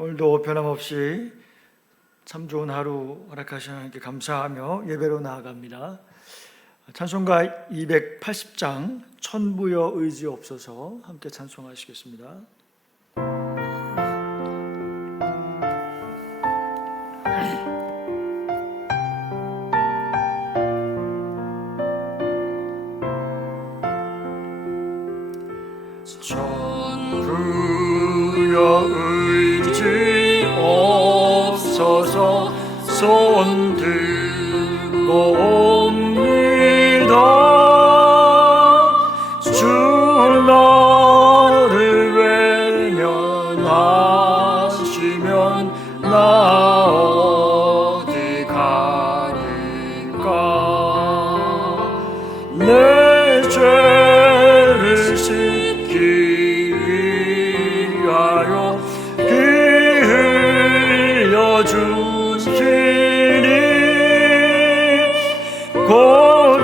오늘도 변함없이 참 좋은 하루 허락하신 하나님께 감사하며 예배로 나아갑니다. 찬송가 280장 천부여 의지옵소서 함께 찬송하시겠습니다. 천부여 의지옵소서 손 들고 옵니다. 주 나를 외면하시면 나 어디 가릴까. 내 죄를 씻기 위하여 피 흘려 주시니 곧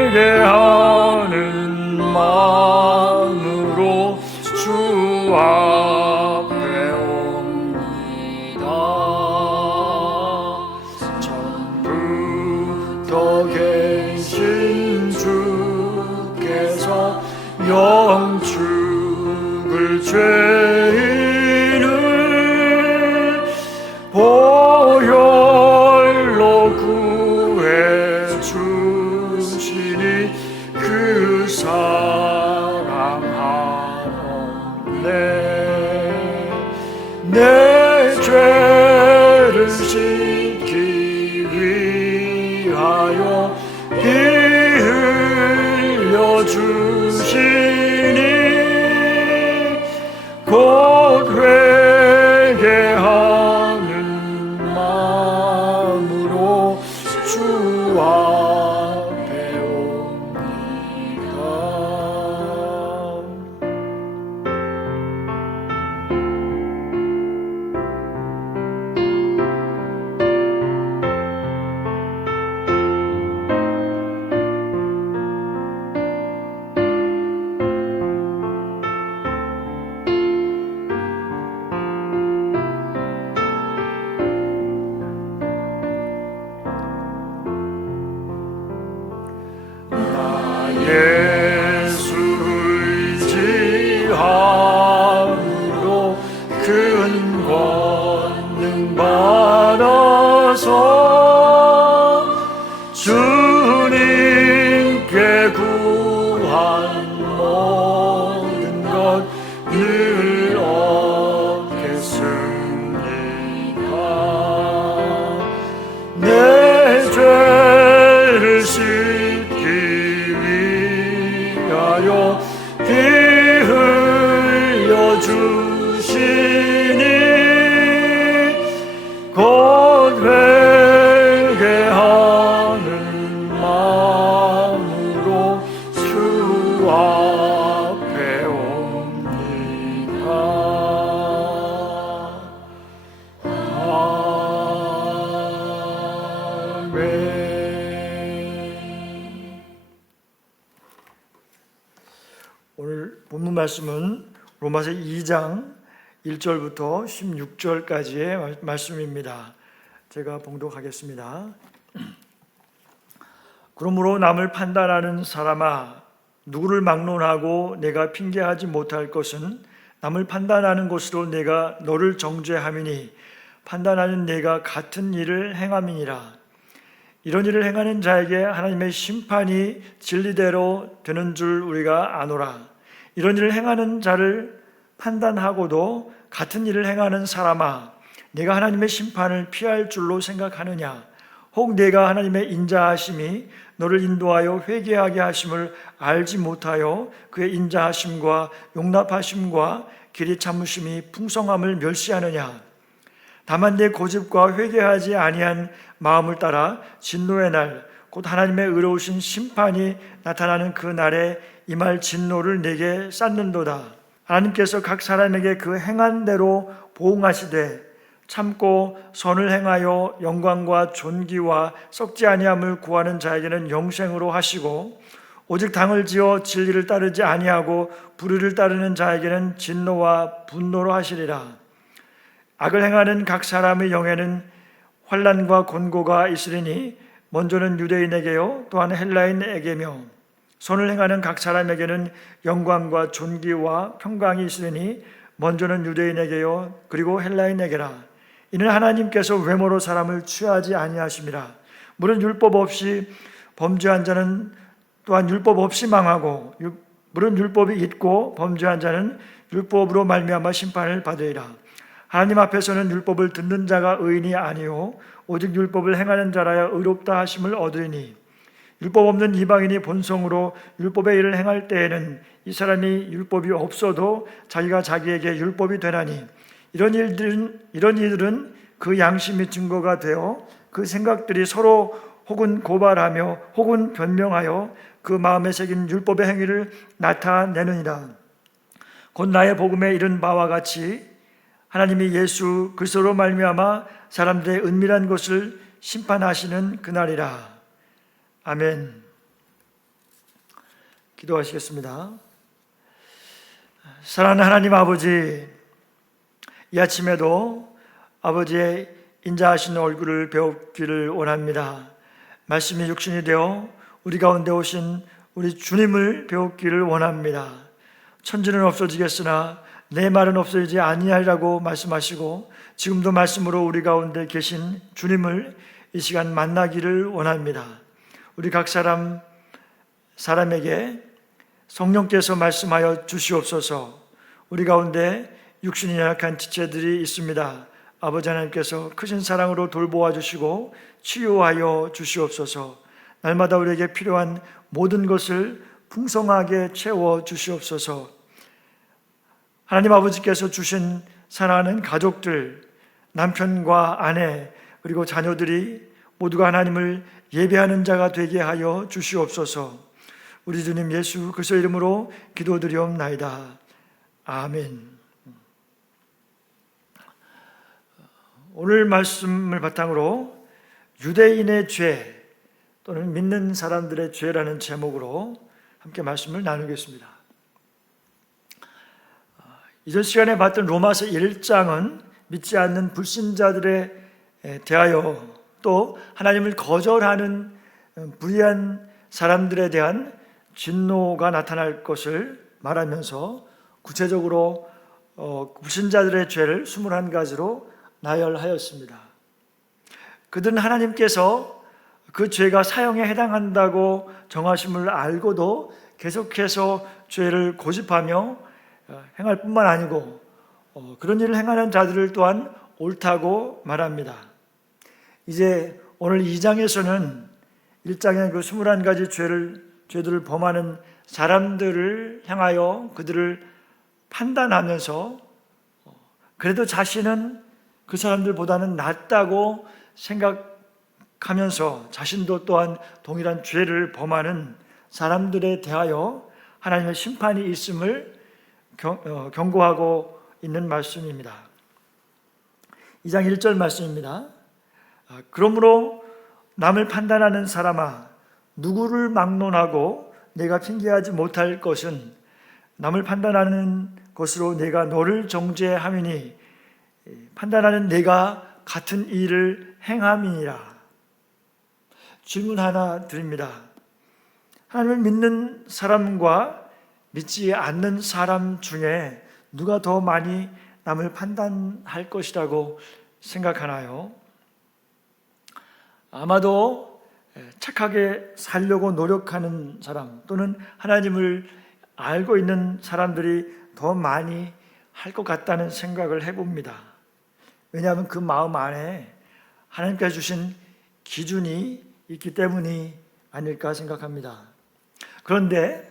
회개하는 마음으로 주 앞에 옵니다. 전부터 계신 주께서 영축을 죄인을 보혈로 구해 주시니 그 사랑하옵네. 내 죄를 씻기 위하여 피 흘려 주시니 곧 회개하는 마음으로 주 앞에 옵니다. 예수 의지함으로 큰 권능 받아서 주님께 구한 모든 것 늘 얻겠습니다. 내 죄를 씻기 위하여 피 흘려 주시니 곧 회개하는 마음으로 주 앞에 옵니다. 아멘. 오늘 본문 말씀은 로마서 2장 1절부터 16절까지의 말씀입니다. 제가 봉독하겠습니다. 그러므로 남을 판단하는 사람아, 누구를 막론하고 내가 핑계하지 못할 것은 남을 판단하는 것으로 내가 너를 정죄함이니 판단하는 내가 같은 일을 행함이니라. 이런 일을 행하는 자에게 하나님의 심판이 진리대로 되는 줄 우리가 아노라. 이런 일을 행하는 자를 판단하고도 같은 일을 행하는 사람아, 내가 하나님의 심판을 피할 줄로 생각하느냐? 혹 내가 하나님의 인자하심이 너를 인도하여 회개하게 하심을 알지 못하여 그의 인자하심과 용납하심과 길이 참으심이 풍성함을 멸시하느냐? 다만 내 고집과 회개하지 아니한 마음을 따라 진노의 날, 곧 하나님의 의로우신 심판이 나타나는 그 날에 임할 진노를 내게 쌓는도다. 하나님께서 각 사람에게 그 행한 대로 보응하시되 참고 선을 행하여 영광과 존귀와 썩지 아니함을 구하는 자에게는 영생으로 하시고, 오직 당을 지어 진리를 따르지 아니하고 불의를 따르는 자에게는 진노와 분노로 하시리라. 악을 행하는 각 사람의 영에는 환난과 곤고가 있으리니 먼저는 유대인에게요 또한 헬라인에게며 선을 행하는 각 사람에게는 영광과 존귀와 평강이 있으리니 먼저는 유대인에게요 그리고 헬라인에게라. 이는 하나님께서 외모로 사람을 취하지 아니하심이라. 물은 율법 없이 범죄한 자는 또한 율법 없이 망하고 물은 율법이 있고 범죄한 자는 율법으로 말미암아 심판을 받으리라. 하나님 앞에서는 율법을 듣는 자가 의인이 아니요 오직 율법을 행하는 자라야 의롭다 하심을 얻으리니 율법 없는 이방인이 본성으로 율법의 일을 행할 때에는 이 사람이 율법이 없어도 자기가 자기에게 율법이 되나니 이런 일들은 그 양심이 증거가 되어 그 생각들이 서로 혹은 고발하며 혹은 변명하여 그 마음에 새긴 율법의 행위를 나타내느니라. 곧 나의 복음에 이른 바와 같이 하나님이 예수 그리스도로 말미암아 사람들의 은밀한 것을 심판하시는 그날이라. 아멘. 기도하시겠습니다. 사랑하는 하나님 아버지, 이 아침에도 아버지의 인자하신 얼굴을 배우기를 원합니다. 말씀이 육신이 되어 우리 가운데 오신 우리 주님을 배우기를 원합니다. 천지는 없어지겠으나 내 말은 없어지지 아니하리라고 말씀하시고 지금도 말씀으로 우리 가운데 계신 주님을 이 시간 만나기를 원합니다. 우리 각 사람에게 성령께서 말씀하여 주시옵소서. 우리 가운데 육신이 연약한 지체들이 있습니다. 아버지 하나님께서 크신 사랑으로 돌보아 주시고 치유하여 주시옵소서. 날마다 우리에게 필요한 모든 것을 풍성하게 채워 주시옵소서. 하나님 아버지께서 주신 사랑하는 가족들, 남편과 아내 그리고 자녀들이 모두가 하나님을 예배하는 자가 되게 하여 주시옵소서. 우리 주님 예수 그리스도 이름으로 기도드리옵나이다. 아멘. 오늘 말씀을 바탕으로 유대인의 죄 또는 믿는 사람들의 죄라는 제목으로 함께 말씀을 나누겠습니다. 이전 시간에 봤던 로마서 1장은 믿지 않는 불신자들에 대하여 또 하나님을 거절하는 불의한 사람들에 대한 진노가 나타날 것을 말하면서 구체적으로 불신자들의 죄를 21가지로 나열하였습니다. 그들은 하나님께서 그 죄가 사형에 해당한다고 정하심을 알고도 계속해서 죄를 고집하며 행할 뿐만 아니고 그런 일을 행하는 자들을 또한 옳다고 말합니다. 이제 오늘 2장에서는 1장의 그 21가지 죄들을 범하는 사람들을 향하여 그들을 판단하면서 그래도 자신은 그 사람들보다는 낫다고 생각하면서 자신도 또한 동일한 죄를 범하는 사람들에 대하여 하나님의 심판이 있음을 경고하고 있는 말씀입니다. 2장 1절 말씀입니다. 그러므로 남을 판단하는 사람아 누구를 막론하고 내가 핑계하지 못할 것은 남을 판단하는 것으로 내가 너를 정죄함이니 판단하는 내가 같은 일을 행함이니라. 질문 하나 드립니다. 하나님을 믿는 사람과 믿지 않는 사람 중에 누가 더 많이 남을 판단할 것이라고 생각하나요? 아마도 착하게 살려고 노력하는 사람 또는 하나님을 알고 있는 사람들이 더 많이 할 것 같다는 생각을 해봅니다. 왜냐하면 그 마음 안에 하나님께서 주신 기준이 있기 때문이 아닐까 생각합니다. 그런데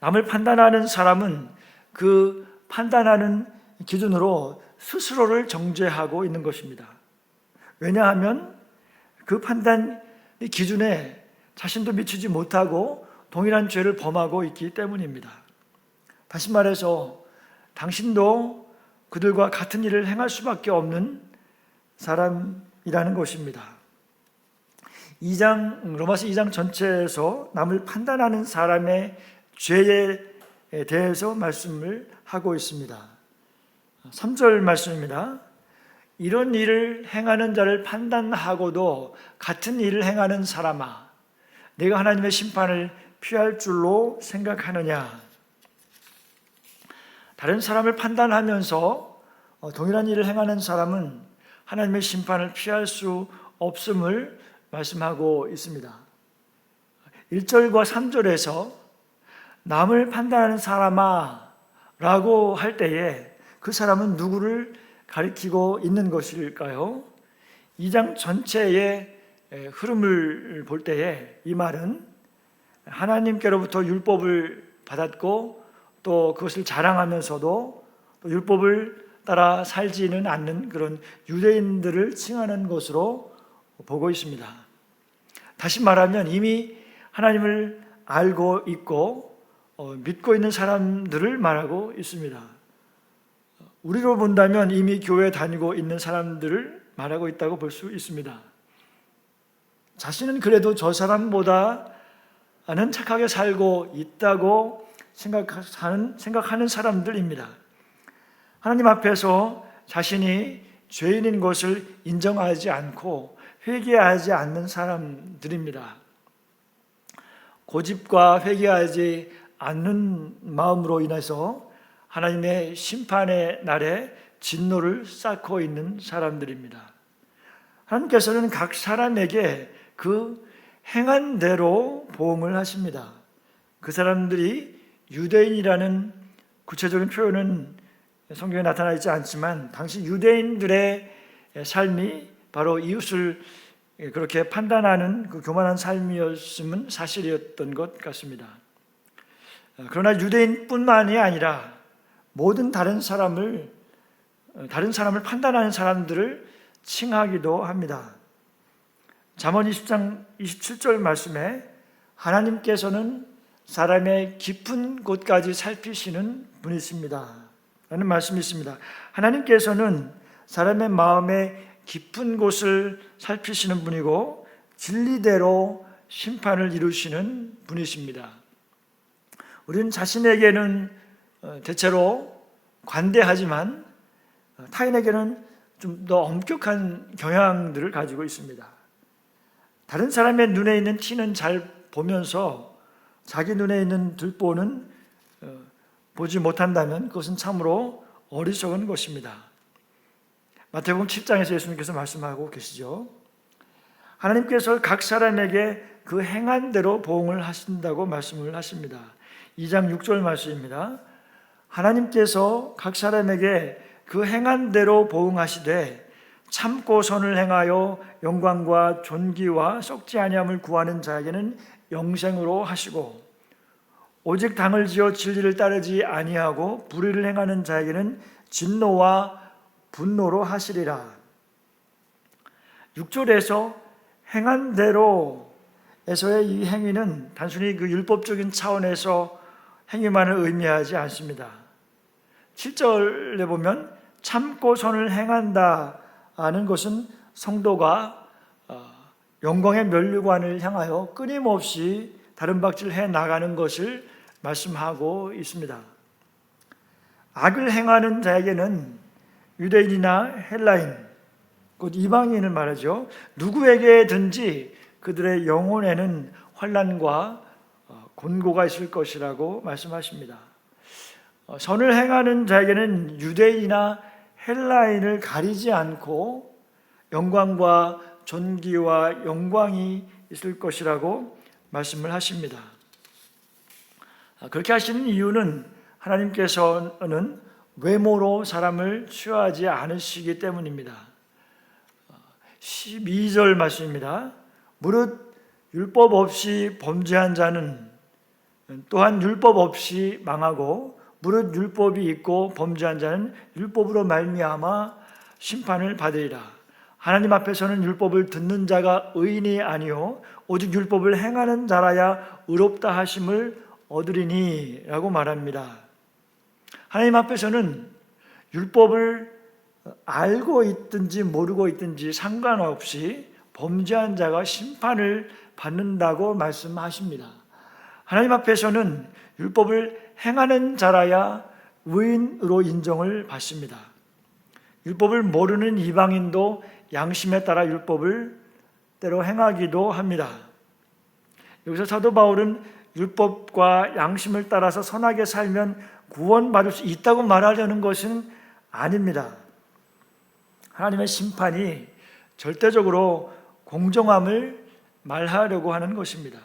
남을 판단하는 사람은 그 판단하는 기준으로 스스로를 정죄하고 있는 것입니다. 왜냐하면 그 판단 기준에 자신도 미치지 못하고 동일한 죄를 범하고 있기 때문입니다. 다시 말해서 당신도 그들과 같은 일을 행할 수밖에 없는 사람이라는 것입니다. 로마서 2장 전체에서 남을 판단하는 사람의 죄에 대해서 말씀을 하고 있습니다. 3절 말씀입니다. 이런 일을 행하는 자를 판단하고도 같은 일을 행하는 사람아, 내가 하나님의 심판을 피할 줄로 생각하느냐. 다른 사람을 판단하면서 동일한 일을 행하는 사람은 하나님의 심판을 피할 수 없음을 말씀하고 있습니다. 1절과 3절에서 남을 판단하는 사람아 라고 할 때에 그 사람은 누구를 가리키고 있는 것일까요? 2장 전체의 흐름을 볼 때에 이 말은 하나님께로부터 율법을 받았고 또 그것을 자랑하면서도 또 율법을 따라 살지는 않는 그런 유대인들을 칭하는 것으로 보고 있습니다. 다시 말하면 이미 하나님을 알고 있고 믿고 있는 사람들을 말하고 있습니다. 우리로 본다면 이미 교회 다니고 있는 사람들을 말하고 있다고 볼 수 있습니다. 자신은 그래도 저 사람보다는 착하게 살고 있다고 생각하는 사람들입니다. 하나님 앞에서 자신이 죄인인 것을 인정하지 않고 회개하지 않는 사람들입니다. 고집과 회개하지 않는 마음으로 인해서 하나님의 심판의 날에 진노를 쌓고 있는 사람들입니다. 하나님께서는 각 사람에게 그 행한 대로 보응을 하십니다. 그 사람들이 유대인이라는 구체적인 표현은 성경에 나타나 있지 않지만 당시 유대인들의 삶이 바로 이웃을 그렇게 판단하는 그 교만한 삶이었음은 사실이었던 것 같습니다. 그러나 유대인뿐만이 아니라 모든 다른 사람을 판단하는 사람들을 칭하기도 합니다. 잠언 20장 27절 말씀에 하나님께서는 사람의 깊은 곳까지 살피시는 분이십니다 라는 말씀이 있습니다. 하나님께서는 사람의 마음의 깊은 곳을 살피시는 분이고 진리대로 심판을 이루시는 분이십니다. 우리는 자신에게는 대체로 관대하지만 타인에게는 좀 더 엄격한 경향들을 가지고 있습니다. 다른 사람의 눈에 있는 티는 잘 보면서 자기 눈에 있는 들보는 보지 못한다면 그것은 참으로 어리석은 것입니다. 마태복음 7장에서 예수님께서 말씀하고 계시죠. 하나님께서 각 사람에게 그 행한 대로 보응을 하신다고 말씀을 하십니다. 2장 6절 말씀입니다. 하나님께서 각 사람에게 그 행한 대로 보응하시되 참고 선을 행하여 영광과 존귀와 썩지 아니함을 구하는 자에게는 영생으로 하시고 오직 당을 지어 진리를 따르지 아니하고 불의를 행하는 자에게는 진노와 분노로 하시리라. 6절에서 행한 대로에서의 이 행위는 단순히 그 율법적인 차원에서 행위만을 의미하지 않습니다. 7절에 보면 참고 선을 행한다 하는 것은 성도가 영광의 면류관을 향하여 끊임없이 다름박질해 나가는 것을 말씀하고 있습니다. 악을 행하는 자에게는 유대인이나 헬라인, 곧 이방인을 말하죠. 누구에게든지 그들의 영혼에는 환난과 곤고가 있을 것이라고 말씀하십니다. 선을 행하는 자에게는 유대인이나 헬라인을 가리지 않고 영광과 존귀와 영광이 있을 것이라고 말씀을 하십니다. 그렇게 하시는 이유는 하나님께서는 외모로 사람을 취하지 않으시기 때문입니다. 12절 말씀입니다. 무릇 율법 없이 범죄한 자는 또한 율법 없이 망하고 무릇 율법이 있고 범죄한 자는 율법으로 말미암아 심판을 받으리라. 하나님 앞에서는 율법을 듣는 자가 의인이 아니요 오직 율법을 행하는 자라야 의롭다 하심을 얻으리니 라고 말합니다. 하나님 앞에서는 율법을 알고 있든지 모르고 있든지 상관없이 범죄한 자가 심판을 받는다고 말씀하십니다. 하나님 앞에서는 율법을 행하는 자라야 의인으로 인정을 받습니다. 율법을 모르는 이방인도 양심에 따라 율법을 때로 행하기도 합니다. 여기서 사도 바울은 율법과 양심을 따라서 선하게 살면 구원받을 수 있다고 말하려는 것은 아닙니다. 하나님의 심판이 절대적으로 공정함을 말하려고 하는 것입니다.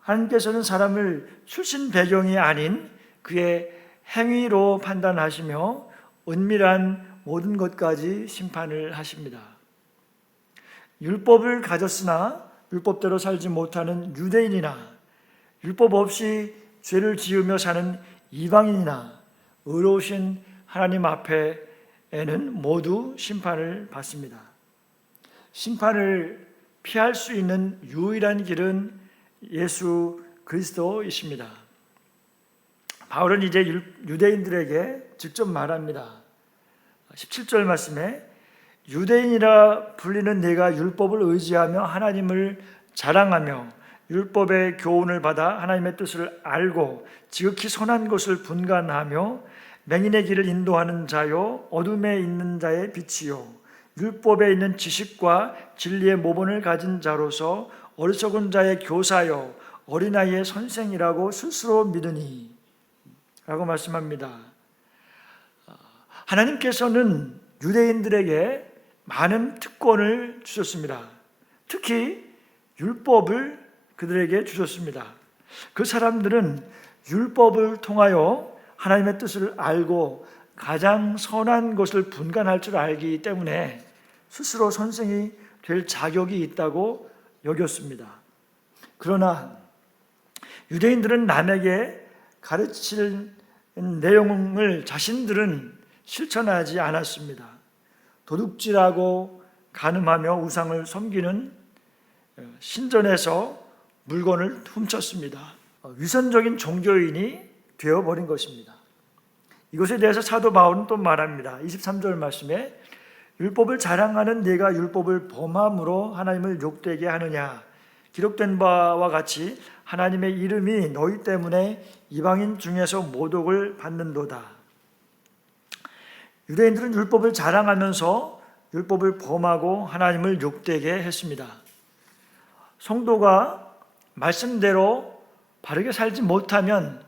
하나님께서는 사람을 출신 배경이 아닌 그의 행위로 판단하시며 은밀한 모든 것까지 심판을 하십니다. 율법을 가졌으나 율법대로 살지 못하는 유대인이나 율법 없이 죄를 지으며 사는 이방인이나 의로우신 하나님 앞에는 모두 심판을 받습니다. 심판을 피할 수 있는 유일한 길은 예수 그리스도이십니다. 바울은 이제 유대인들에게 직접 말합니다. 17절 말씀에 유대인이라 불리는 내가 율법을 의지하며 하나님을 자랑하며 율법의 교훈을 받아 하나님의 뜻을 알고 지극히 선한 것을 분간하며 맹인의 길을 인도하는 자요 어둠에 있는 자의 빛이요 율법에 있는 지식과 진리의 모본을 가진 자로서 어리석은 자의 교사요 어린아이의 선생이라고 스스로 믿으니 라고 말씀합니다. 하나님께서는 유대인들에게 많은 특권을 주셨습니다. 특히 율법을 그들에게 주셨습니다. 그 사람들은 율법을 통하여 하나님의 뜻을 알고 가장 선한 것을 분간할 줄 알기 때문에 스스로 선생이 될 자격이 있다고 여겼습니다. 그러나 유대인들은 남에게 가르칠 내용을 자신들은 실천하지 않았습니다. 도둑질하고 간음하며 우상을 섬기는 신전에서 물건을 훔쳤습니다. 위선적인 종교인이 되어버린 것입니다. 이것에 대해서 사도 바울은 또 말합니다. 23절 말씀에 율법을 자랑하는 네가 율법을 범함으로 하나님을 욕되게 하느냐 기록된 바와 같이 하나님의 이름이 너희 때문에 이방인 중에서 모독을 받는도다. 유대인들은 율법을 자랑하면서 율법을 범하고 하나님을 욕되게 했습니다. 성도가 말씀대로 바르게 살지 못하면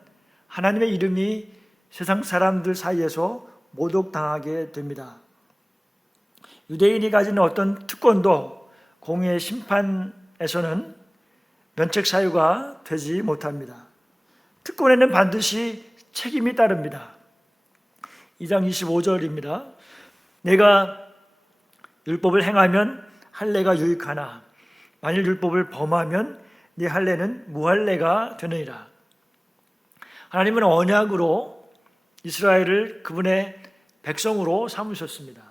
하나님의 이름이 세상 사람들 사이에서 모독당하게 됩니다. 유대인이 가진 어떤 특권도 공의의 심판에서는 면책 사유가 되지 못합니다. 특권에는 반드시 책임이 따릅니다. 2장 25절입니다. 내가 율법을 행하면 할례가 유익하나 만일 율법을 범하면 네 할례는 무할례가 되느니라. 하나님은 언약으로 이스라엘을 그분의 백성으로 삼으셨습니다.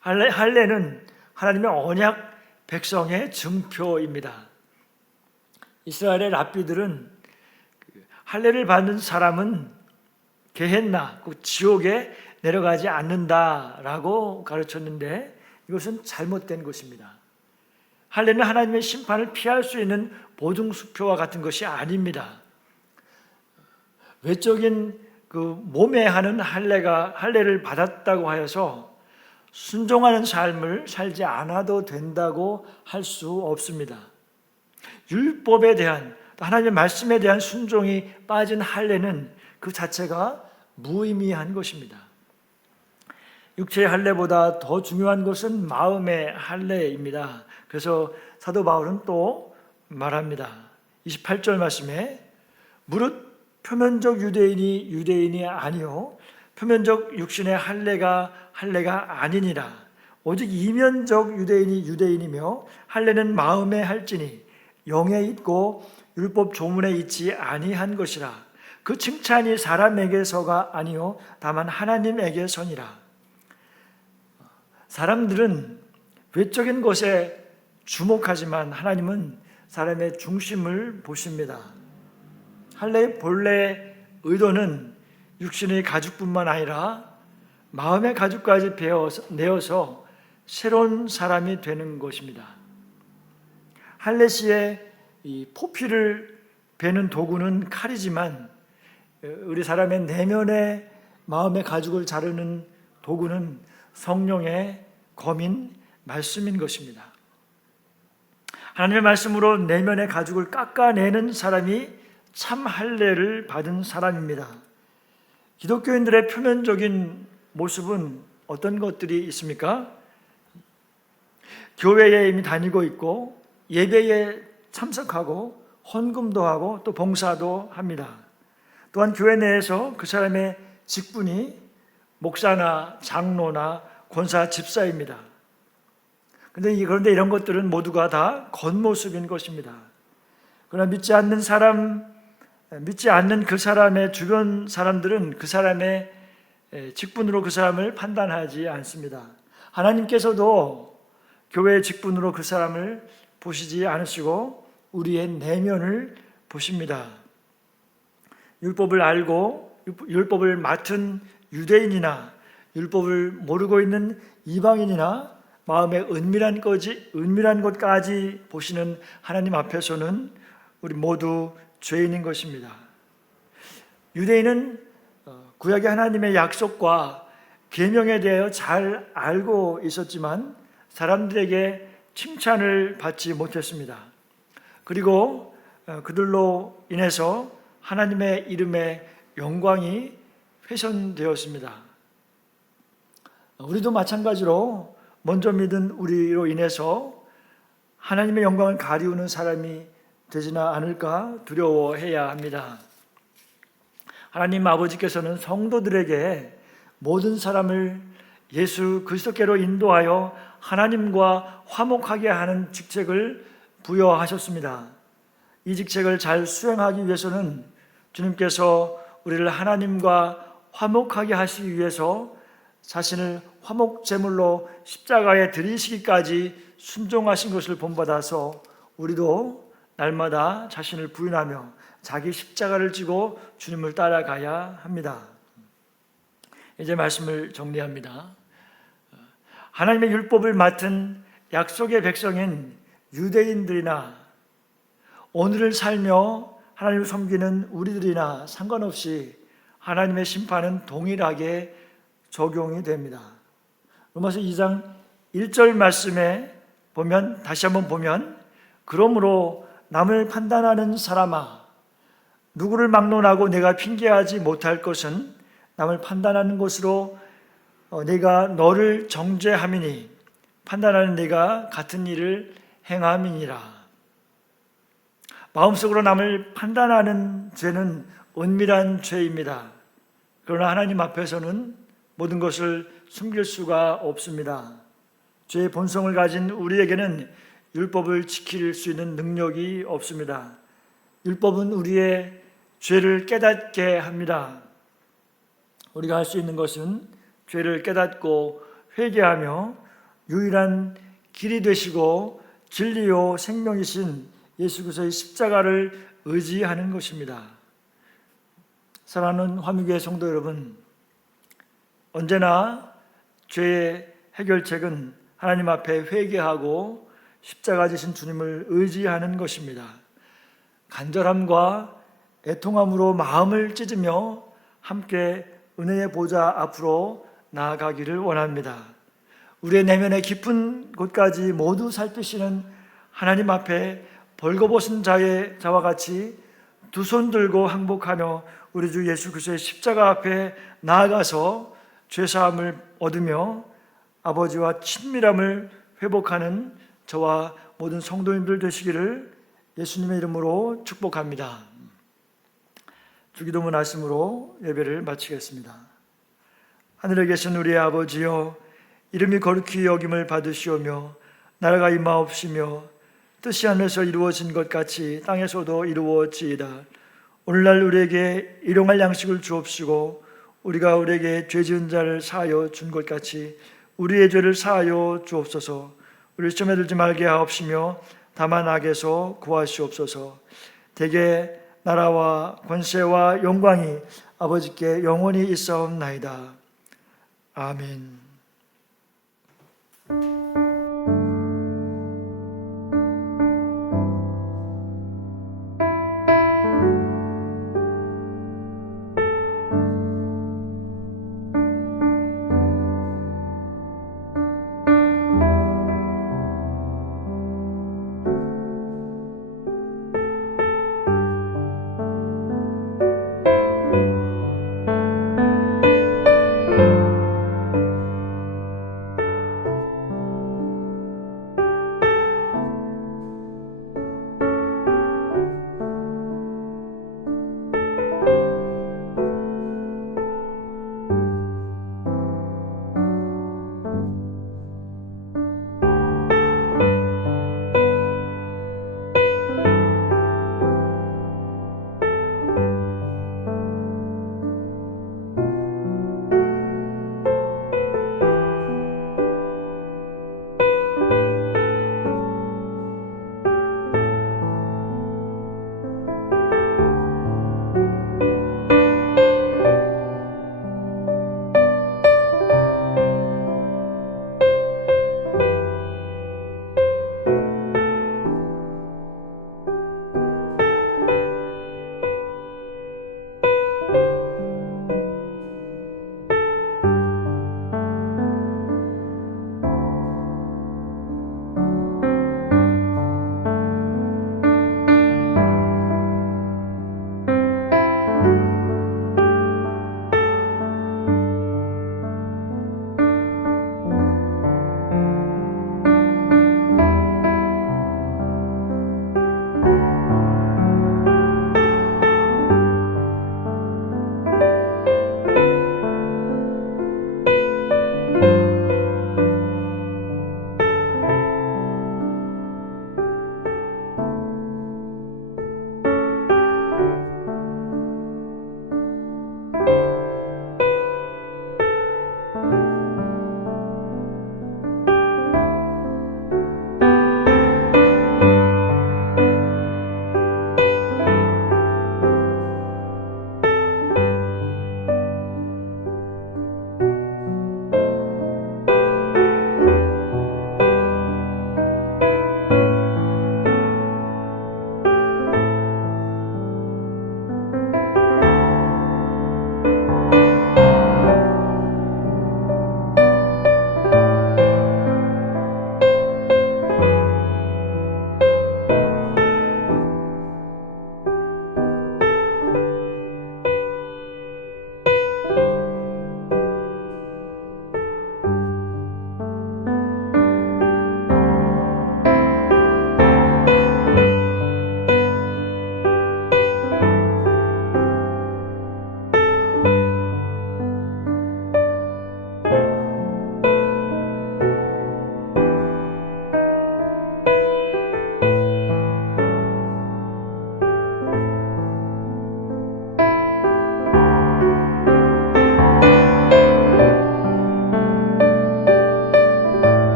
할례는 하나님의 언약 백성의 증표입니다. 이스라엘의 랍비들은 할례를 받는 사람은 게헨나, 지옥에 내려가지 않는다라고 가르쳤는데 이것은 잘못된 것입니다. 할례는 하나님의 심판을 피할 수 있는 보증수표와 같은 것이 아닙니다. 외적인 몸에 하는 할례를 받았다고 하여서 순종하는 삶을 살지 않아도 된다고 할 수 없습니다. 율법에 대한 하나님의 말씀에 대한 순종이 빠진 할례는 그 자체가 무의미한 것입니다. 육체의 할례보다 더 중요한 것은 마음의 할례입니다. 그래서 사도 바울은 또 말합니다. 28절 말씀에 무릇 표면적 유대인이 유대인이 아니요 표면적 육신의 할례가 아니니라. 오직 이면적 유대인이 유대인이며 할례는 마음에 할지니 영에 있고 율법 조문에 있지 아니한 것이라. 그 칭찬이 사람에게서가 아니요 다만 하나님에게서니라. 사람들은 외적인 것에 주목하지만 하나님은 사람의 중심을 보십니다. 할례의 본래 의도는 육신의 가죽뿐만 아니라 마음의 가죽까지 내어서 새로운 사람이 되는 것입니다. 할례 시에 이 포피를 베는 도구는 칼이지만 우리 사람의 내면의 마음의 가죽을 자르는 도구는 성령의 검인 말씀인 것입니다. 하나님의 말씀으로 내면의 가죽을 깎아내는 사람이 참 할례를 받은 사람입니다. 기독교인들의 표면적인 모습은 어떤 것들이 있습니까? 교회에 이미 다니고 있고 예배에 참석하고 헌금도 하고 또 봉사도 합니다. 또한 교회 내에서 그 사람의 직분이 목사나 장로나 권사 집사입니다. 그런데 이런 것들은 모두가 다 겉모습인 것입니다. 그러나 믿지 않는 그 사람의 주변 사람들은 그 사람의 직분으로 그 사람을 판단하지 않습니다. 하나님께서도 교회의 직분으로 그 사람을 보시지 않으시고 우리의 내면을 보십니다. 율법을 알고 율법을 맡은 유대인이나 율법을 모르고 있는 이방인이나 마음의 은밀한 것까지 보시는 하나님 앞에서는 우리 모두 죄인인 것입니다. 유대인은 구약의 하나님의 약속과 계명에 대하여 잘 알고 있었지만 사람들에게 칭찬을 받지 못했습니다. 그리고 그들로 인해서 하나님의 이름의 영광이 훼손되었습니다. 우리도 마찬가지로 먼저 믿은 우리로 인해서 하나님의 영광을 가리우는 사람이 되지는 않을까 두려워해야 합니다. 하나님 아버지께서는 성도들에게 모든 사람을 예수 그리스도께로 인도하여 하나님과 화목하게 하는 직책을 부여하셨습니다. 이 직책을 잘 수행하기 위해서는 주님께서 우리를 하나님과 화목하게 하시기 위해서 자신을 화목 제물로 십자가에 드리시기까지 순종하신 것을 본받아서 우리도 날마다 자신을 부인하며 자기 십자가를 지고 주님을 따라가야 합니다. 이제 말씀을 정리합니다. 하나님의 율법을 맡은 약속의 백성인 유대인들이나 오늘을 살며 하나님을 섬기는 우리들이나 상관없이 하나님의 심판은 동일하게 적용이 됩니다. 로마서 2장 1절 말씀에 보면 다시 한번 보면 그러므로 남을 판단하는 사람아 누구를 막론하고 내가 핑계하지 못할 것은 남을 판단하는 것으로 내가 너를 정죄함이니 판단하는 내가 같은 일을 행함이니라. 마음속으로 남을 판단하는 죄는 은밀한 죄입니다. 그러나 하나님 앞에서는 모든 것을 숨길 수가 없습니다. 죄의 본성을 가진 우리에게는 율법을 지킬 수 있는 능력이 없습니다. 율법은 우리의 죄를 깨닫게 합니다. 우리가 할 수 있는 것은 죄를 깨닫고 회개하며 유일한 길이 되시고 진리요 생명이신 예수 그리스도의 십자가를 의지하는 것입니다. 사랑하는 화미교회 성도 여러분, 언제나 죄의 해결책은 하나님 앞에 회개하고 십자가 지신 주님을 의지하는 것입니다. 간절함과 애통함으로 마음을 찢으며 함께 은혜의 보좌 앞으로 나아가기를 원합니다. 우리의 내면의 깊은 곳까지 모두 살피시는 하나님 앞에 벌거벗은 자와 같이 두 손 들고 항복하며 우리 주 예수 그리스도의 십자가 앞에 나아가서 죄사함을 얻으며 아버지와 친밀함을 회복하는 저와 모든 성도님들 되시기를 예수님의 이름으로 축복합니다. 주기도문 말씀으로 예배를 마치겠습니다. 하늘에 계신 우리의 아버지여, 이름이 거룩히 여김을 받으시오며 나라가 임하옵시며 뜻이 하늘에서 이루어진 것 같이 땅에서도 이루어지이다. 오늘날 우리에게 일용할 양식을 주옵시고 우리가 우리에게 죄 지은 자를 사하여 준 것 같이 우리의 죄를 사하여 주옵소서. 우리 시험에 들지 말게 하옵시며 다만 악에서 구하시옵소서. 대개 나라와 권세와 영광이 아버지께 영원히 있사옵나이다. 아멘.